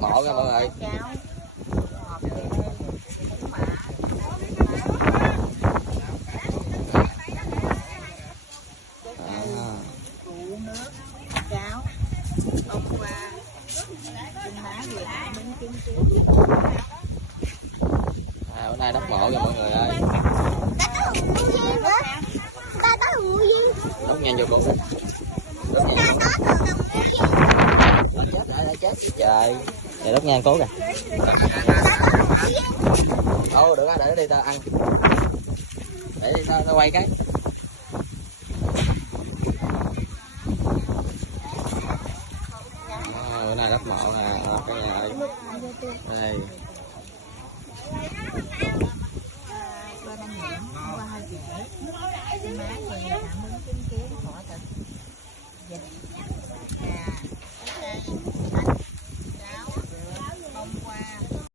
mộ nha mọi người. Bữa nay đắp mộ nha mọi người ơi. Đốt nhanh vô cô. Chết trời. Để đốt nhang cố kìa. Ô được á, để nó đi tao ăn. Để đi tao quay cái. Bữa nay đắp mộ nè, cái nhà ơi. Đây.